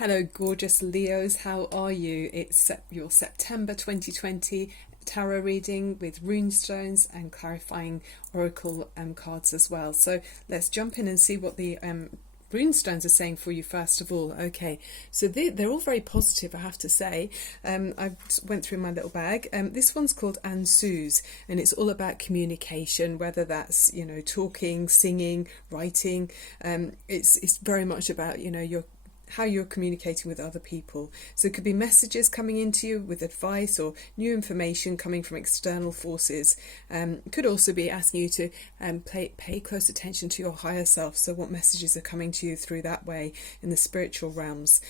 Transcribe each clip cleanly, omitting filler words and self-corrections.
Hello, gorgeous Leos. How are you? It's your September 2020 tarot reading with rune stones and clarifying oracle cards as well. So let's jump in and see what the rune stones are saying for you first of all. Okay, so they're all very positive, I have to say. I went through my little bag. This one's called Ansu's, and it's all about communication, whether that's, talking, singing, writing. It's very much about, your how you're communicating with other people. So it could be messages coming into you with advice or new information coming from external forces. It could also be asking you to pay close attention to your higher self. So what messages are coming to you through that way in the spiritual realms.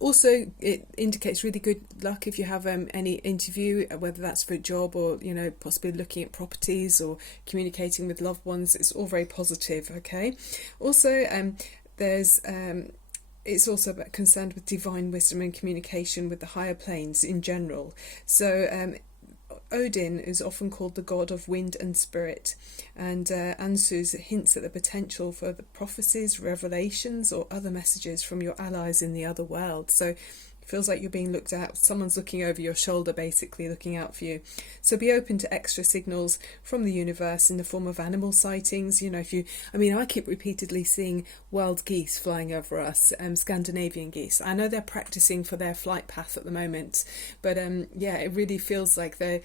Also, it indicates really good luck if you have any interview, whether that's for a job or, possibly looking at properties or communicating with loved ones. It's all very positive, okay? Also, there's... it's also concerned with divine wisdom and communication with the higher planes in general. So Odin is often called the god of wind and spirit, and Ansu's hints at the potential for the prophecies, revelations or other messages from your allies in the other world. So it feels like you're being looked at. Someone's looking over your shoulder, basically looking out for you. So be open to extra signals from the universe in the form of animal sightings. I keep repeatedly seeing wild geese flying over us, Scandinavian geese. I know they're practicing for their flight path at the moment, but it really feels like their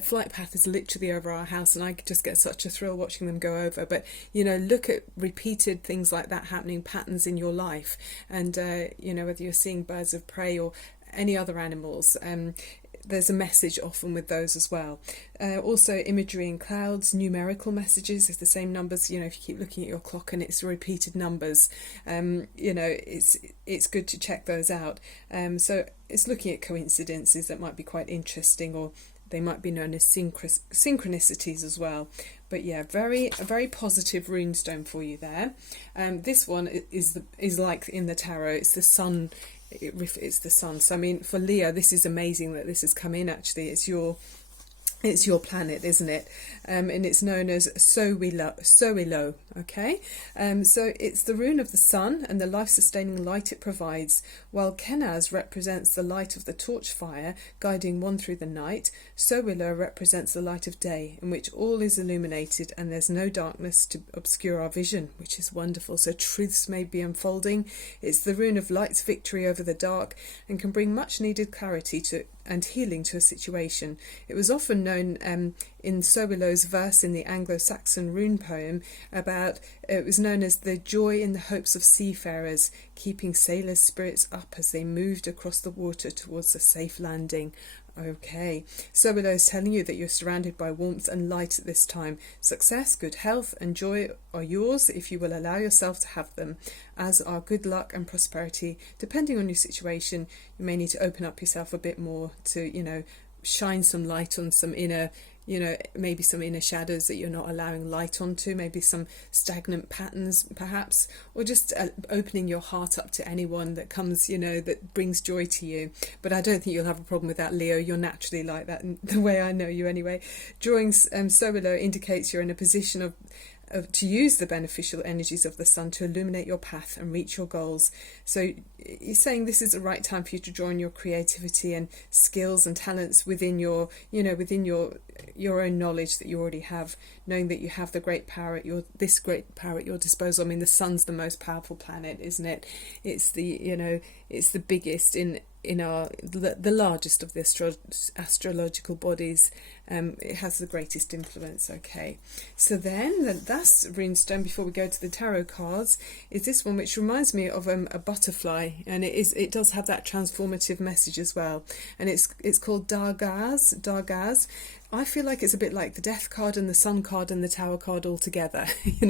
flight path is literally over our house, and I just get such a thrill watching them go over. But look at repeated things like that happening, patterns in your life, and whether you're seeing birds of prey or any other animals, there's a message often with those as well. Also imagery in clouds, numerical messages. It's the same numbers. If you keep looking at your clock and it's repeated numbers, it's good to check those out. So it's looking at coincidences that might be quite interesting, or they might be known as synchronicities as well. But yeah, a very positive runestone for you there. This one is like in the tarot. It's the sun. It's the sun. So for Leo, this is amazing that this has come in. Actually, it's your planet, isn't it? And it's known as Soilo, okay? So it's the rune of the sun and the life-sustaining light it provides. While Kenaz represents the light of the torch fire, guiding one through the night, Soilo represents the light of day, in which all is illuminated and there's no darkness to obscure our vision, which is wonderful. So truths may be unfolding. It's the rune of light's victory over the dark and can bring much-needed clarity and healing to a situation. It was often known in Soilo's verse in the Anglo-Saxon rune poem it was known as the joy in the hopes of seafarers, keeping sailors' spirits up as they moved across the water towards a safe landing. Okay, Soilo is telling you that you're surrounded by warmth and light at this time. Success, good health and joy are yours if you will allow yourself to have them, as are good luck and prosperity. Depending on your situation, you may need to open up yourself a bit more to, shine some light on some inner, maybe some inner shadows that you're not allowing light onto, maybe some stagnant patterns perhaps, or just opening your heart up to anyone that comes, that brings joy to you. But I don't think you'll have a problem with that, Leo. You're naturally like that, the way I know you anyway. Drawing Soilo indicates you're in a position of to use the beneficial energies of the sun to illuminate your path and reach your goals. So you're saying this is the right time for you to draw on your creativity and skills and talents within your own knowledge that you already have, knowing that you have the great power at your disposal. The sun's the most powerful planet, isn't it? It's the biggest in the largest of the astrological bodies. It has the greatest influence. Okay, so then the last runestone before we go to the tarot cards is this one, which reminds me of a butterfly, and it does have that transformative message as well, and it's called Dargaz. I feel like it's a bit like the death card and the sun card and the tower card all together,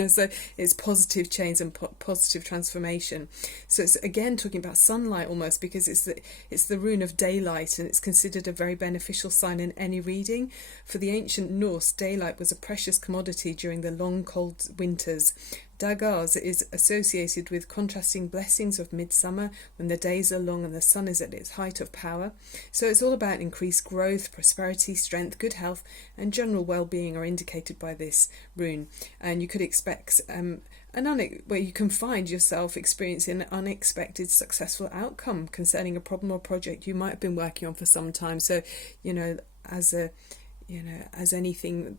so it's positive change and positive transformation. So it's again talking about sunlight almost, because it's the rune of daylight, and it's considered a very beneficial sign in any reading. For the ancient Norse, daylight was a precious commodity during the long cold winters. Dagaz is associated with contrasting blessings of midsummer, when the days are long and the sun is at its height of power. So it's all about increased growth, prosperity, strength, good health and general well-being are indicated by this rune. And you could expect where you can find yourself experiencing an unexpected successful outcome concerning a problem or project you might have been working on for some time. So, as anything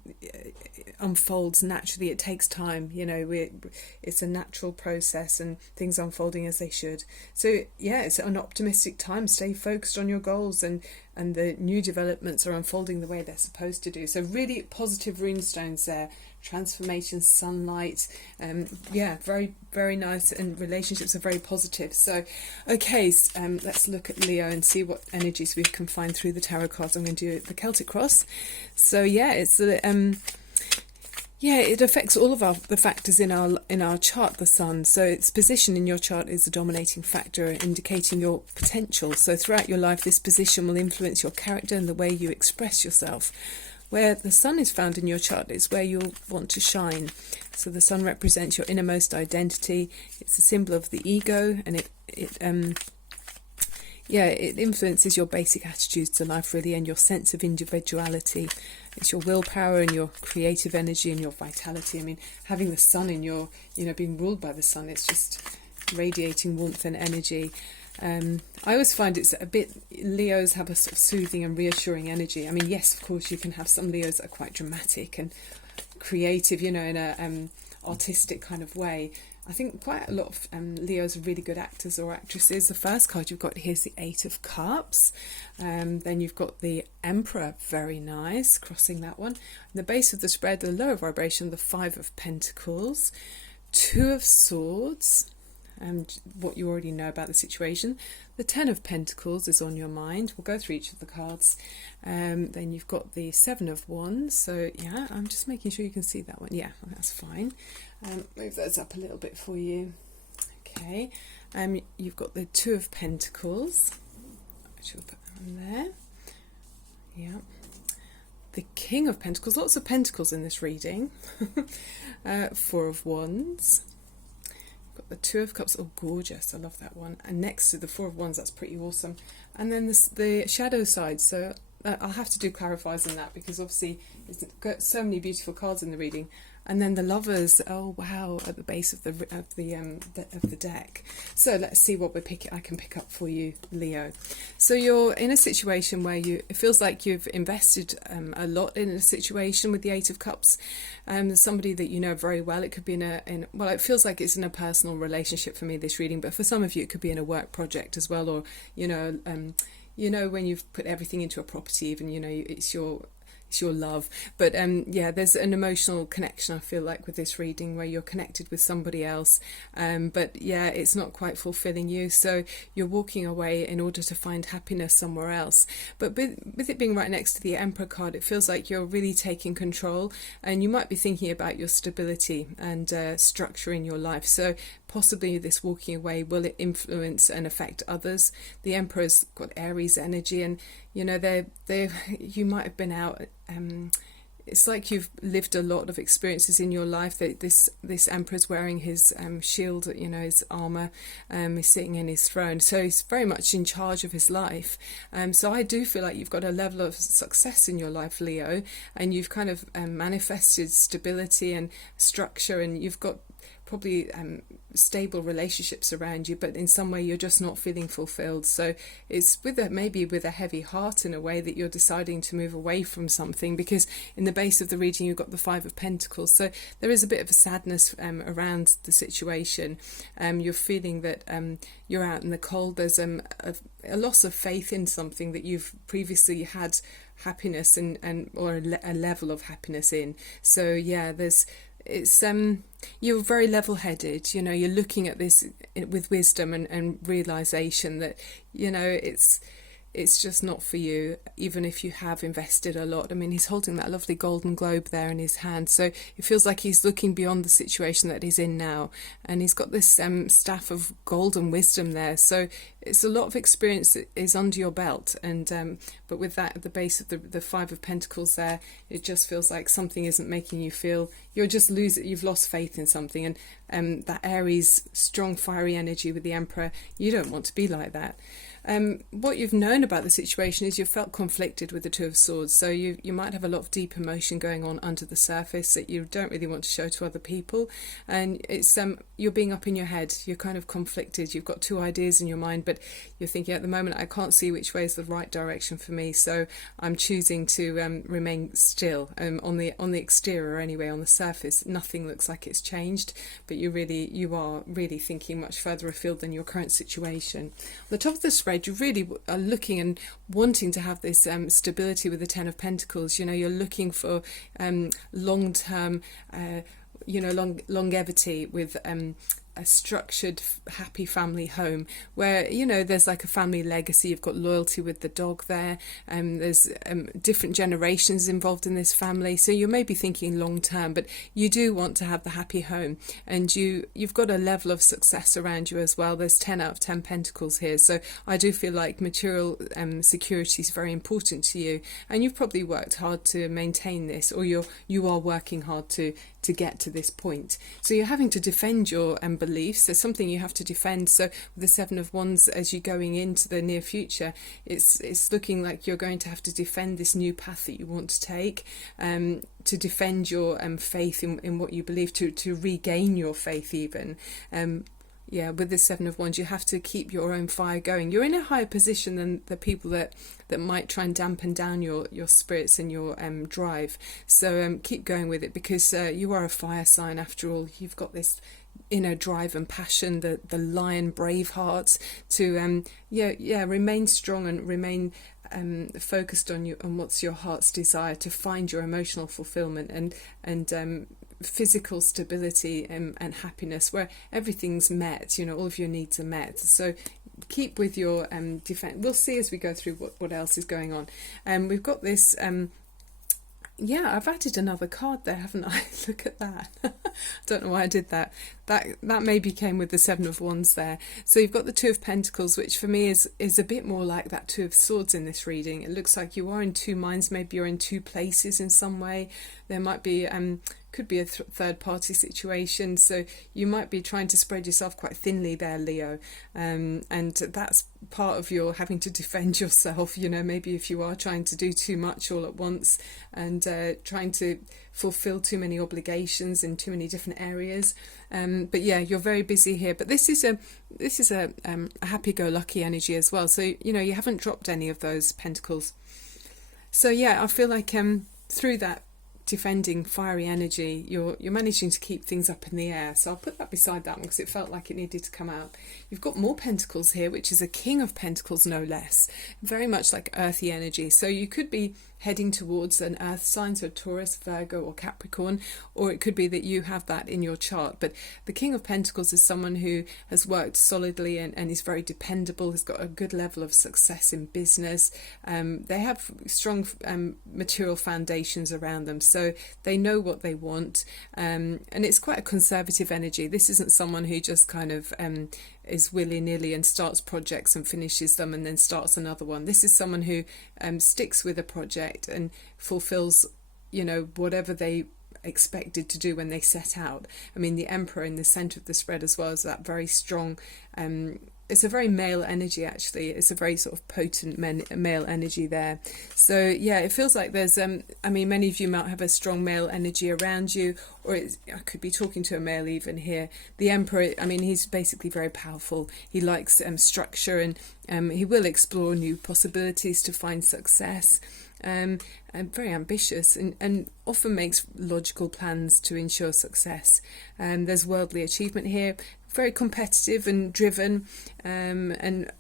unfolds naturally, it takes time. It's a natural process, and things unfolding as they should. So yeah, it's an optimistic time. Stay focused on your goals, and the new developments are unfolding the way they're supposed to do. So really positive runestones there. Transformation, sunlight, very, very nice, and relationships are very positive. So okay, let's look at Leo and see what energies we can find through the tarot cards. I'm going to do the Celtic cross. So it's it affects all of the factors in our chart, the sun. So its position in your chart is a dominating factor, indicating your potential. So throughout your life, this position will influence your character and the way you express yourself. Where the sun is found in your chart is where you'll want to shine. So the sun represents your innermost identity. It's a symbol of the ego, and it influences your basic attitudes to life, really, and your sense of individuality. It's your willpower and your creative energy and your vitality. I mean, having the sun in your, being ruled by the sun, it's just radiating warmth and energy. I always find it's a bit, Leos have a sort of soothing and reassuring energy. I mean, yes, of course, you can have some Leos that are quite dramatic and creative, in a artistic kind of way. I think quite a lot of Leos are really good actors or actresses. The first card you've got here is the Eight of Cups. Then you've got the Emperor, very nice, crossing that one. In the base of the spread, the lower vibration, the Five of Pentacles, Two of Swords, and what you already know about the situation. The Ten of Pentacles is on your mind. We'll go through each of the cards. Then you've got the Seven of Wands. So yeah, I'm just making sure you can see that one. Yeah, that's fine. Move those up a little bit for you. Okay. You've got the Two of Pentacles. Actually, we'll put that on there. Yeah. The King of Pentacles. Lots of pentacles in this reading. Four of Wands. Got the Two of Cups. Oh, gorgeous. I love that one. And next to the Four of Wands, that's pretty awesome. And then the shadow side. So I'll have to do clarifiers on that, because obviously it's got so many beautiful cards in the reading. And then the Lovers, oh wow, at the base of the deck. So let's see what I can pick up for you, Leo. So you're in a situation where it feels like you've invested a lot in a situation with the Eight of Cups. Somebody that you know very well. It could be it feels like it's in a personal relationship for me, this reading, but for some of you it could be in a work project as well, or when you've put everything into a property, even it's your love. But there's an emotional connection, I feel like, with this reading, where you're connected with somebody else, but it's not quite fulfilling you, so you're walking away in order to find happiness somewhere else. But with it being right next to the Emperor card, it feels like you're really taking control, and you might be thinking about your stability and structure in your life. So possibly this walking away will influence and affect others. The Emperor's got Aries energy, and you might have been out. It's like you've lived a lot of experiences in your life. That this Emperor's wearing his shield, his armor, he's sitting in his throne, so he's very much in charge of his life. So I do feel like you've got a level of success in your life, Leo, and you've kind of manifested stability and structure, and you've got probably stable relationships around you, but in some way you're just not feeling fulfilled. So it's maybe with a heavy heart, in a way, that you're deciding to move away from something, because in the base of the reading you've got the Five of Pentacles. So there is a bit of a sadness around the situation. You're feeling that you're out in the cold. There's a loss of faith in something that you've previously had happiness or a level of happiness in. So you're very level-headed, you're looking at this with wisdom and realization that it's just not for you, even if you have invested a lot. I mean, he's holding that lovely golden globe there in his hand, so it feels like he's looking beyond the situation that he's in now, and he's got this staff of golden wisdom there. So it's a lot of experience that is under your belt, and but with that at the base of the Five of Pentacles there, it just feels like something isn't making you feel, you've lost faith in something, that Aries strong fiery energy with the Emperor. You don't want to be like that. What you've known about the situation is you've felt conflicted with the Two of Swords, so you might have a lot of deep emotion going on under the surface that you don't really want to show to other people, and it's you're being up in your head, you're kind of conflicted, you've got two ideas in your mind, but you're thinking at the moment, I can't see which way is the right direction for me, so I'm choosing to remain still. On the exterior anyway, on the surface, nothing looks like it's changed, but you are really thinking much further afield than your current situation. On the top of the spread, you really are looking and wanting to have this stability with the Ten of Pentacles. You're looking for long-term, longevity with a structured, happy family home where, there's like a family legacy. You've got loyalty with the dog there. There's different generations involved in this family. So you may be thinking long term, but you do want to have the happy home, and you've got a level of success around you as well. There's 10 out of 10 Pentacles here. So I do feel like material security is very important to you, and you've probably worked hard to maintain this, or you are working hard to get to this point. So you're having to defend your beliefs. There's something you have to defend. So with the Seven of Wands, as you're going into the near future, it's looking like you're going to have to defend this new path that you want to take, to defend your faith in what you believe, to regain your faith even. With the Seven of Wands, you have to keep your own fire going. You're in a higher position than the people that might try and dampen down your spirits and your drive. So keep going with it, because you are a fire sign after all. You've got this inner drive and passion, the lion brave heart to remain strong and remain focused on what's your heart's desire, to find your emotional fulfillment and physical stability and happiness, where everything's met, all of your needs are met. So keep with your defense. We'll see as we go through what else is going on. We've got this I've added another card there, haven't I? Look at that. I don't know why I did that. That maybe came with the Seven of Wands there. So you've got the Two of Pentacles, which for me is a bit more like that Two of Swords in this reading. It looks like you are in two minds. Maybe you're in two places in some way. There might be could be a third party situation, so you might be trying to spread yourself quite thinly there, Leo, and that's part of your having to defend yourself. Maybe if you are trying to do too much all at once and trying to fulfill too many obligations in too many different areas, but you're very busy here. But this is a happy-go-lucky energy as well, so you haven't dropped any of those pentacles. So I feel like through that defending fiery energy, you're managing to keep things up in the air. So I'll put that beside that one because it felt like it needed to come out. You've got more pentacles here, which is a King of Pentacles, no less. Very much like earthy energy. So you could be heading towards an earth sign, so Taurus, Virgo or Capricorn, or it could be that you have that in your chart. But the King of Pentacles is someone who has worked solidly and is very dependable, has got a good level of success in business. They have strong material foundations around them, so they know what they want, and it's quite a conservative energy. This isn't someone who just kind of is willy-nilly and starts projects and finishes them and then starts another one. This is someone who sticks with a project and fulfills whatever they expected to do when they set out. I mean, the Emperor in the centre of the spread as well is that very strong, it's a very male energy actually. It's a very sort of potent male energy there. So it feels like there's many of you might have a strong male energy around you, or I could be talking to a male even here. The Emperor, he's basically very powerful. He likes structure, and he will explore new possibilities to find success. And very ambitious and often makes logical plans to ensure success. There's worldly achievement here, very competitive and driven, and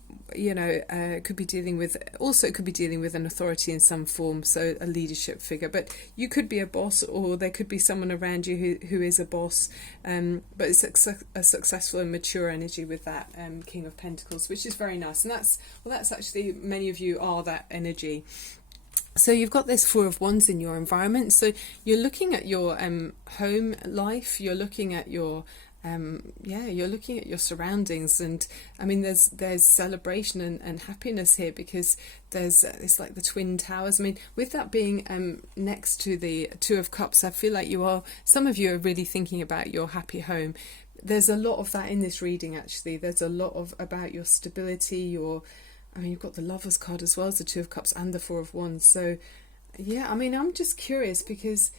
could be dealing with an authority in some form, so a leadership figure. But you could be a boss, or there could be someone around you who is a boss, but it's a successful and mature energy with that King of Pentacles, which is very nice. And that's actually, many of you are that energy. So you've got this Four of Wands in your environment. So you're looking at your home life. You're looking at your you're looking at your surroundings, and there's celebration and happiness here, because it's like the twin towers. With that being next to the Two of Cups, I feel like some of you are really thinking about your happy home. there's a lot of that in this reading, actually. There's a lot of about your stability, you've got the Lovers card as well as the Two of Cups and the Four of Wands. So, yeah, I mean, I'm just curious because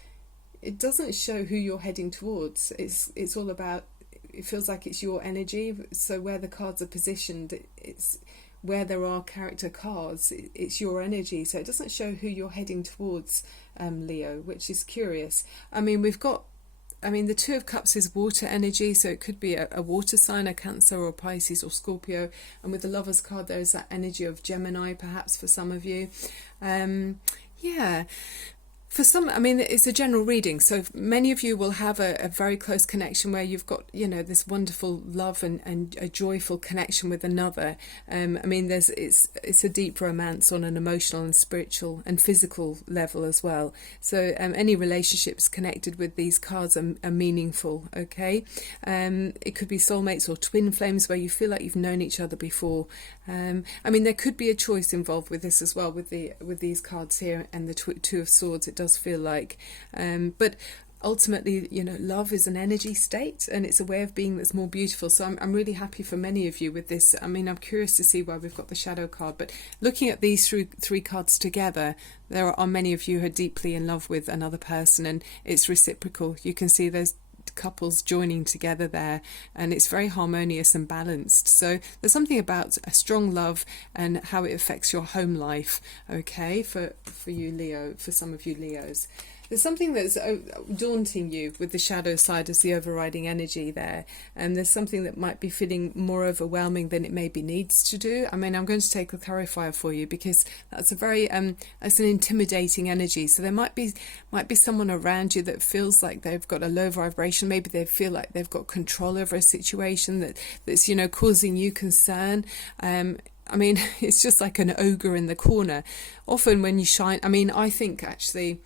it doesn't show who you're heading towards. It's all about, it feels like it's your energy. So where the cards are positioned, it's where there are character cards, it's your energy. So it doesn't show who you're heading towards, Leo, which is curious. I mean, the Two of Cups is water energy, so it could be a water sign, a Cancer or Pisces or Scorpio. And with the Lovers card, there's that energy of Gemini, perhaps, for some of you. Yeah. For some, I mean, it's a general reading, so many of you will have a very close connection where you've got, this wonderful love and a joyful connection with another. I mean, it's a deep romance on an emotional and spiritual and physical level as well. So any relationships connected with these cards are meaningful, okay? It could be soulmates or twin flames where you feel like you've known each other before. I mean, there could be a choice involved with this as well, with these cards here and the Two of Swords. It does feel like, but ultimately, love is an energy state and it's a way of being that's more beautiful. So I'm really happy for many of you with this. I mean, I'm curious to see why we've got the Shadow card, but looking at these three cards together, there are many of you who are deeply in love with another person, and it's reciprocal. You can see those couples joining together there, and it's very harmonious and balanced. So there's something about a strong love and how it affects your home life, okay, for you, Leo, for some of you Leos. There's something that's daunting you with the shadow side as the overriding energy there, and there's something that might be feeling more overwhelming than it maybe needs to do. I mean, I'm going to take a clarifier for you because that's a very it's an intimidating energy. So there might be someone around you that feels like they've got a low vibration. Maybe they feel like they've got control over a situation that's causing you concern. I mean, it's just like an ogre in the corner. Often when you shine, I mean, I think actually,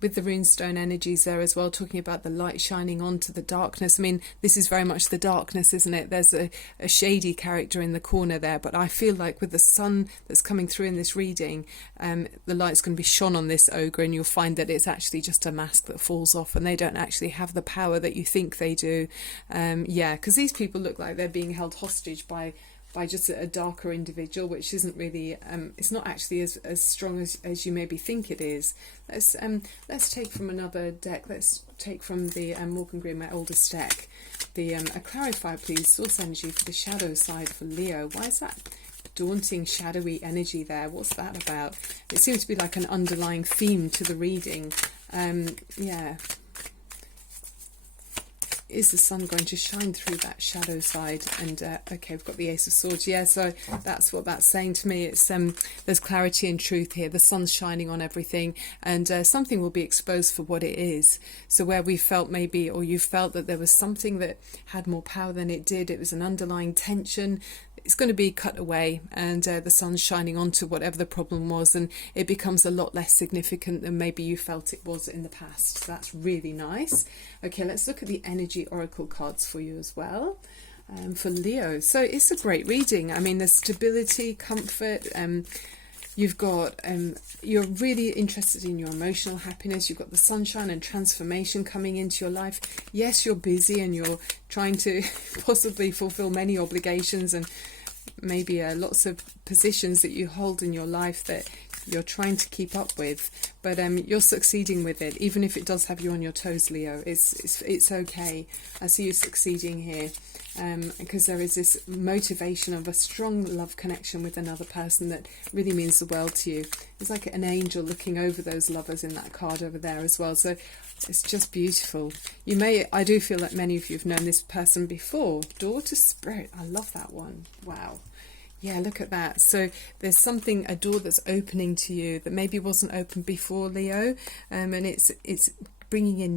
with the runestone energies there as well, talking about the light shining onto the darkness. I mean, this is very much the darkness, isn't it? There's a shady character in the corner there, but I feel like with the sun that's coming through in this reading, the light's going to be shone on this ogre, and you'll find that it's actually just a mask that falls off, and they don't actually have the power that you think they do. Because these people look like they're being held hostage by just a darker individual, which isn't really, it's not actually as strong as you maybe think it is. Let's take from another deck. Let's take from the Morgan Green, my oldest deck, a clarifier, please. Source energy for the shadow side for Leo. Why is that daunting, shadowy energy there? What's that about? It seems to be like an underlying theme to the reading. Is the sun going to shine through that shadow side? And okay, we've got the Ace of Swords. Yeah, so that's what that's saying to me. It's there's clarity and truth here. The sun's shining on everything, and something will be exposed for what it is. So where we felt maybe, or you felt that there was something that had more power than it did, it was an underlying tension, it's going to be cut away, and the sun's shining onto whatever the problem was, and it becomes a lot less significant than maybe you felt it was in the past. So that's really nice. Okay, let's look at the energy oracle cards for you as well, for Leo. So it's a great reading. I mean, there's stability, comfort. You've got, you're really interested in your emotional happiness. You've got the sunshine and transformation coming into your life. Yes, you're busy and you're trying to possibly fulfill many obligations and maybe lots of positions that you hold in your life that you're trying to keep up with, but you're succeeding with it, even if it does have you on your toes, Leo. It's okay. I see you succeeding here, because there is this motivation of a strong love connection with another person that really means the world to you. It's like an angel looking over those lovers in that card over there as well. So it's just beautiful. I do feel like many of you have known this person before. Door to Spirit. I love that one. Wow. Yeah, look at that. So there's a door that's opening to you that maybe wasn't open before, Leo, and it's bringing a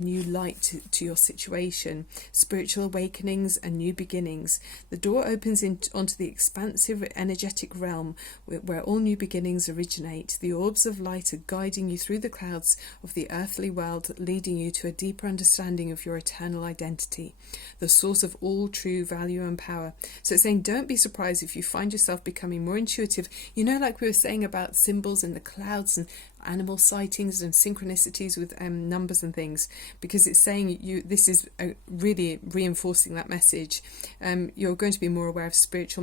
new light to your situation, spiritual awakenings and new beginnings. The door opens onto the expansive energetic realm where all new beginnings originate. The orbs of light are guiding you through the clouds of the earthly world, leading you to a deeper understanding of your eternal identity, the source of all true value and power. So it's saying, don't be surprised if you find yourself becoming more intuitive. Like we were saying about symbols in the clouds, and animal sightings and synchronicities with numbers and things, because it's saying this is really reinforcing that message. You're going to be more aware of spirit's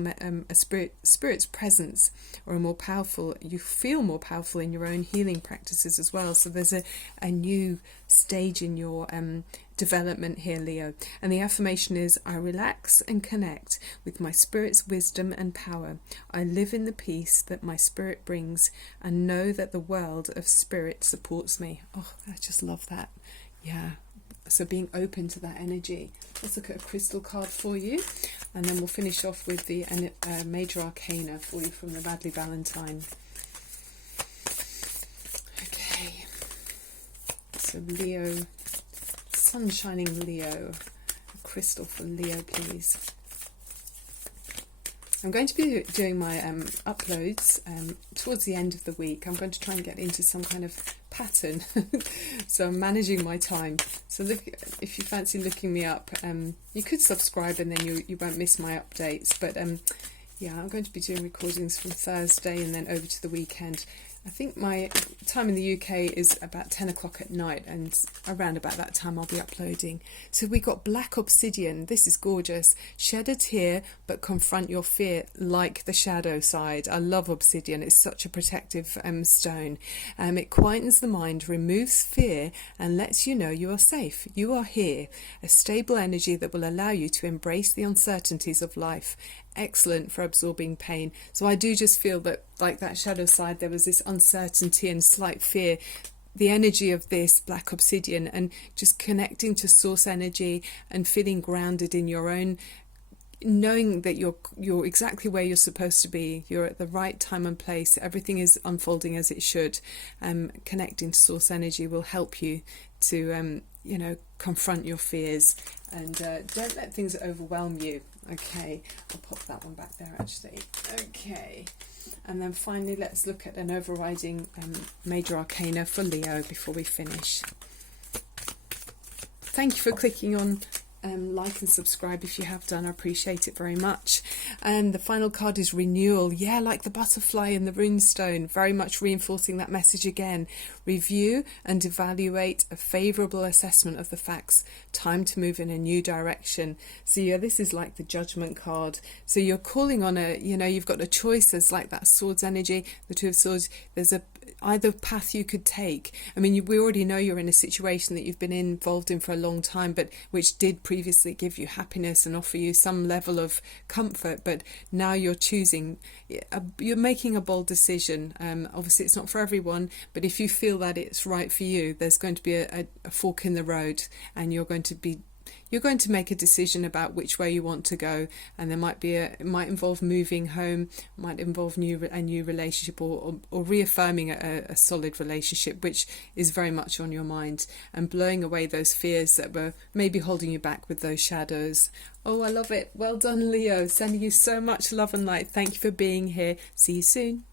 presence, or you feel more powerful in your own healing practices as well. So there's a new stage in your development here, Leo. And the affirmation is, I relax and connect with my spirit's wisdom and power. I live in the peace that my spirit brings and know that the world of spirit supports me. Oh, I just love that. Yeah. So being open to that energy. Let's look at a crystal card for you, and then we'll finish off with the major arcana for you from the Radley Valentine. Okay. So Leo, sun shining Leo. A crystal for Leo, please. I'm going to be doing my uploads towards the end of the week. I'm going to try and get into some kind of pattern. So I'm managing my time. So look, if you fancy looking me up, you could subscribe and then you won't miss my updates. But yeah, I'm going to be doing recordings from Thursday and then over to the weekend. I think my time in the UK is about 10 o'clock at night, and around about that time I'll be uploading. So we got black obsidian. This is gorgeous. Shed a tear, but confront your fear like the shadow side. I love obsidian. It's such a protective stone. It quietens the mind, removes fear, and lets you know you are safe. You are here. A stable energy that will allow you to embrace the uncertainties of life. Excellent for absorbing pain. So I do just feel that, like that shadow side, there was this uncertainty and slight fear. The energy of this black obsidian and just connecting to source energy and feeling grounded in your own, knowing that you're exactly where you're supposed to be. You're at the right time and place. Everything is unfolding as it should. Connecting to source energy will help you to confront your fears, and don't let things overwhelm you. Okay, I'll pop that one back there actually. Okay, and then finally let's look at an overriding major arcana for Leo before we finish. Thank you for clicking on like and subscribe if you have done. I appreciate it very much. And the final card is renewal. Yeah, like the butterfly in the runestone, very much reinforcing that message again. Review and evaluate a favourable assessment of the facts. Time to move in a new direction. So yeah, this is like the judgment card. So you're calling on you've got a choice. There's like that swords energy, the two of swords. There's either path you could take. I mean, we already know you're in a situation that you've been involved in for a long time, but which did previously give you happiness and offer you some level of comfort, but now you're you're making a bold decision. Obviously it's not for everyone, but if you feel that it's right for you, there's going to be a fork in the road, and you're going to make a decision about which way you want to go, and it might involve moving home, might involve a new relationship, or reaffirming a solid relationship, which is very much on your mind, and blowing away those fears that were maybe holding you back with those shadows. Oh, I love it. Well done, Leo. Sending you so much love and light. Thank you for being here. See you soon.